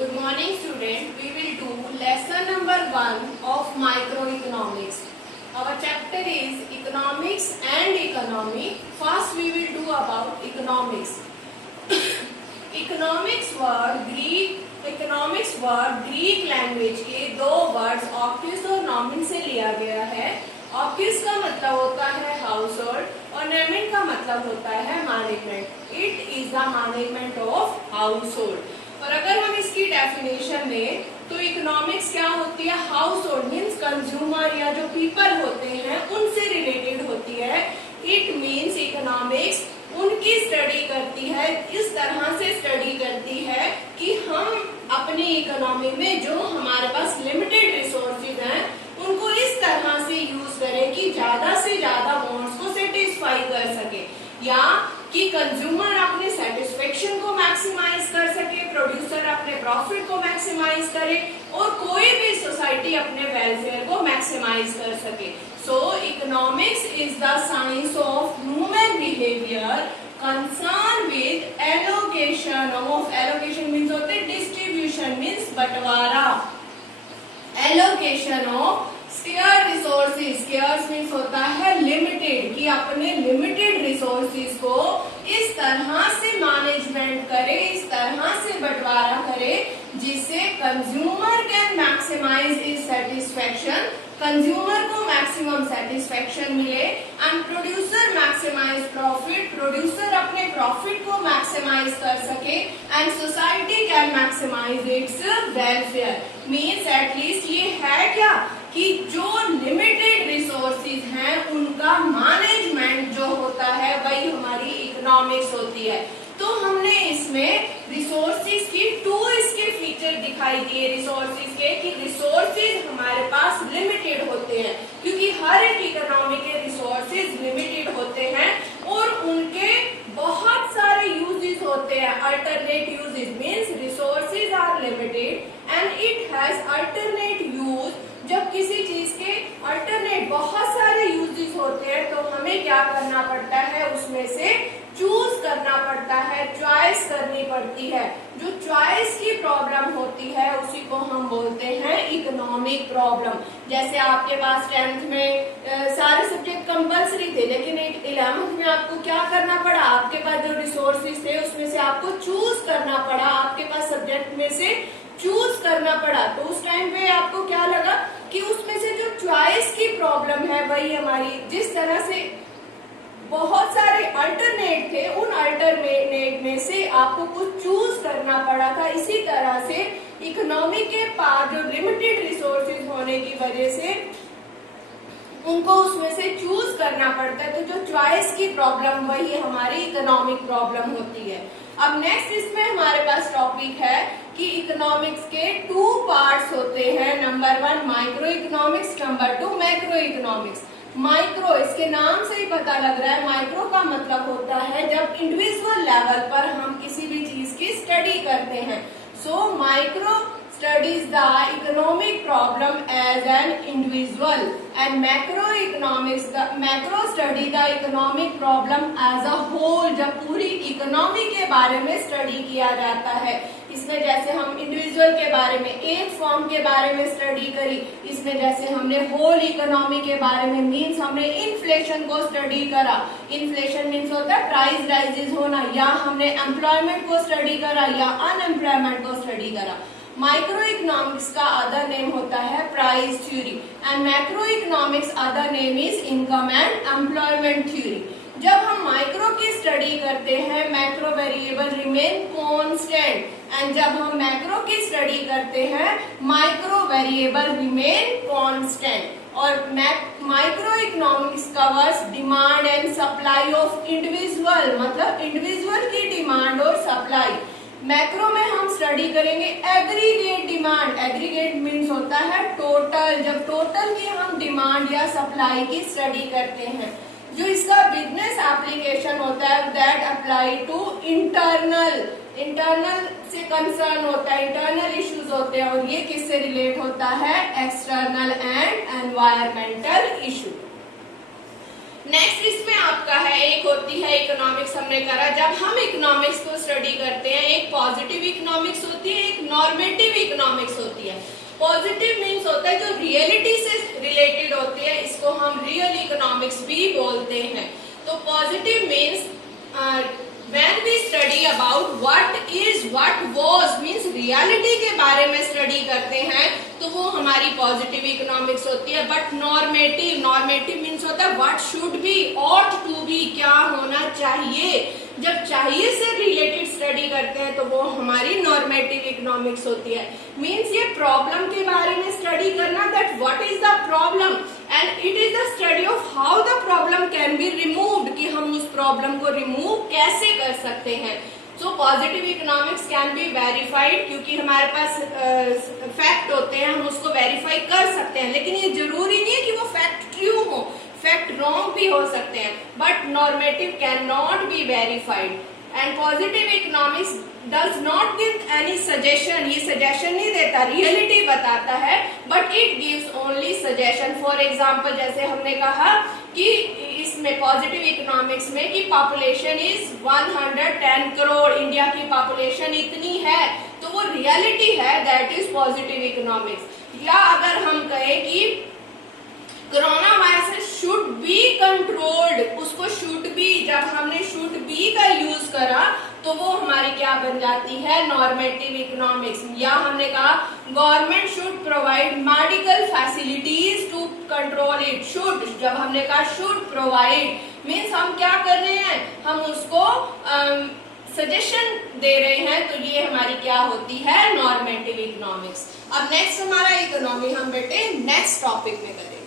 Good morning student. We will do lesson number 1 of microeconomics. Our chapter is economics and economy. First we will do about economics. Economics word Greek language के दो words ऑक्यूस और नॉमिन से लिया गया है. ऑक्यूस का मतलब होता है हाउस होल्ड और नॉमिन का मतलब होता है management. It is the management of house hold. और अगर हम इसकी डेफिनेशन लें तो इकोनॉमिक्स क्या होती है? हाउस होल्ड मीन्स कंज्यूमर या जो पीपल होते हैं उनसे रिलेटेड होती है. इट मीन्स इकोनॉमिक्स उनकी स्टडी करती है, इस तरह से स्टडी करती है कि हम अपनी इकोनॉमी में जो हमारे पास लिमिटेड रिसोर्सेज हैं उनको इस तरह से यूज करें कि ज्यादा से ज्यादा वांट्स को सेटिस्फाई कर सके, या कि कंज्यूमर अपने सेटिस्फेक्शन को मैक्सिमाइज कर सके, प्रोड्यूसर अपने प्रॉफिट को मैक्सिमाइज करे और कोई भी सोसाइटी अपने वेलफेयर को मैक्सिमाइज कर सके. So economics is the science of human behaviour concern with allocation of. Allocation means होते हैं डिस्ट्रीब्यूशन मीन्स बंटवारा. Allocation of scarce resources. Scarce means होता है लिमिटेड, कि अपने लिमिटेड रिसोर्सेज को इस तरह से मैनेजमेंट करे, इस तरह से बंटवारा करे जिससे consumer can maximise is satisfaction, consumer को मैक्सिमम सेटिस्फेक्शन मिले, and producer maximise profit, producer अपने प्रॉफिट को मैक्सिमाइज कर सके, and society can maximise its welfare. Means at least ये है क्या कि जो लिमिटेड रिसोर्सेज हैं उनका मैनेजमेंट जो होता है वही हमारी इकोनॉमिक्स होती है. तो हमने इसमें रिसोर्सेज की टू इसके फीचर दिखाई दिए रिसोर्सेज के, कि रिसोर्सेज हमारे पास लिमिटेड होते हैं क्योंकि हर एक इकोनॉमी के रिसोर्सेज लिमिटेड होते हैं और उनके बहुत सारे यूजेस होते हैं. Alternate uses means resources are limited and it has alternate use. जब किसी चीज के अल्टरनेट बहुत सारे यूजेस होते हैं तो हमें क्या करना पड़ता है? उसमें से चूज करना पड़ता है, चॉइस करनी पड़ती है. जो चॉइस की प्रॉब्लम होती है उसी को हम बोलते हैं इकोनॉमिक प्रॉब्लम. जैसे आपके पास 10th में सारे सब्जेक्ट कंपलसरी थे लेकिन 11th में आपको क्या करना पड़ा? आपके पास जो रिसोर्सेज थे उसमें से आपको चूज करना पड़ा, आपके पास सब्जेक्ट में से चूज करना पड़ा. तो उस टाइम पे आपको क्या लगा कि उसमें से जो चॉइस की प्रॉब्लम है वही हमारी, जिस तरह से बहुत सारे अल्टरनेट थे उन अल्टरनेट में से आपको कुछ चूज करना पड़ा था. इसी तरह से इकोनॉमी के पास जो लिमिटेड रिसोर्सेज होने की वजह से उनको उसमें से चूज करना पड़ता है. तो जो चॉइस की प्रॉब्लम वही हमारी इकोनॉमिक प्रॉब्लम होती है. अब नेक्स्ट इसमें हमारे पास टॉपिक है कि इकोनॉमिक्स के टू पार्ट्स होते हैं. Number 1 micro economics, number 2 macro economics. Micro, इसके नाम से ही पता लग रहा है, माइक्रो का मतलब होता है जब इंडिविजुअल लेवल पर हम किसी भी चीज की स्टडी करते हैं. So micro studies the economic problem as an individual and macro study the economic problem as a whole. जब पूरी इकोनॉमी के बारे में स्टडी किया जाता है, इसमें जैसे हम इंडिविजुअल के बारे में, एक फॉर्म के बारे में स्टडी करी, इसमें जैसे हमने होल इकोनॉमी के बारे में मीन्स हमने इन्फ्लेशन को स्टडी करा. इन्फ्लेशन मीन्स होता है प्राइस राइजेस होना, या हमने एम्प्लॉयमेंट को स्टडी करा या अनएम्प्लॉयमेंट को स्टडी करा. माइक्रो इकोनॉमिक्स का अदर नेम होता है price theory and macro economics other name is income and employment theory. जब हम माइक्रो की स्टडी करते हैं macro variable remain constant, and जब हम मैक्रो की स्टडी करते हैं माइक्रो वेरिएबल रिमेन कांस्टेंट. और micro economics covers demand and supply of individual, मतलब इंडिविजुअल की डिमांड और सप्लाई. मैक्रो में हम स्टडी करेंगे एग्रीगेट डिमांड. एग्रीगेट मीन्स होता है टोटल. जब टोटल की हम डिमांड या सप्लाई की स्टडी करते हैं, जो इसका बिजनेस एप्लीकेशन होता है दैट अप्लाई टू इंटरनल से कंसर्न होता है, इंटरनल इश्यूज होते हैं, और ये किससे रिलेट होता है? External and environmental issue. Next इसमें आपका है, एक होती है इकोनॉमिक्स हमने करा, जब हम इकोनॉमिक्स को स्टडी करते हैं एक पॉजिटिव इकोनॉमिक्स होती है, एक नॉर्मेटिव इकोनॉमिक्स होती है। पॉजिटिव मीन्स होता है जो रियलिटी से रिलेटेड होती है, इसको हम रियल इकोनॉमिक्स भी बोलते हैं। तो positive means when we study about what is what was means reality के बारे में स्टडी करते हैं तो वो हमारी पॉजिटिव इकोनॉमिक्स होती है। बट नॉर्मेटिव मीन्स होता है what should be, ought to be, क्या होना चाहिए। जब चाहिए से रिलेटेड स्टडी करते हैं तो वो हमारी नॉर्मेटिव इकोनॉमिक्स होती है। मीन्स ये प्रॉब्लम के बारे में स्टडी करना, that what is the problem and it is the study of how the problem can be removed, कि हम उस प्रॉब्लम को रिमूव कैसे कर सकते हैं। So positive economics can be verified, क्योंकि हमारे पास फैक्ट होते हैं, हम उसको वेरीफाई कर सकते हैं, लेकिन ये जरूरी नहीं है कि वो फैक्ट ट्रू हो, फैक्ट रॉन्ग भी हो सकते हैं। But normative can not be verified and positive economics does not give any suggestion, ये सजेशन नहीं देता, रियलिटी बताता है, but it gives only suggestion. For example जैसे हमने कहा कि इसमें पॉजिटिव इकोनॉमिक्स में कि पॉपुलेशन इज 110 करोड़, इंडिया की पॉपुलेशन इतनी है, तो वो रियलिटी है, दैट इज पॉजिटिव इकोनॉमिक्स। या अगर हम कहें कि corona virus should be controlled, उसको शुड बी, जब हमने शुड बी का यूज करा तो वो हमारी क्या बन जाती है, नॉर्मेटिव इकोनॉमिक्स। या हमने कहा government should provide medical facilities to control it, should, जब हमने कहा शुड प्रोवाइड मीन्स हम क्या कर रहे हैं, हम उसको सजेशन दे रहे हैं, तो ये हमारी क्या होती है, नॉर्मेटिव इकोनॉमिक्स। अब नेक्स्ट हमारा इकोनॉमी हम बेटे नेक्स्ट टॉपिक में करें।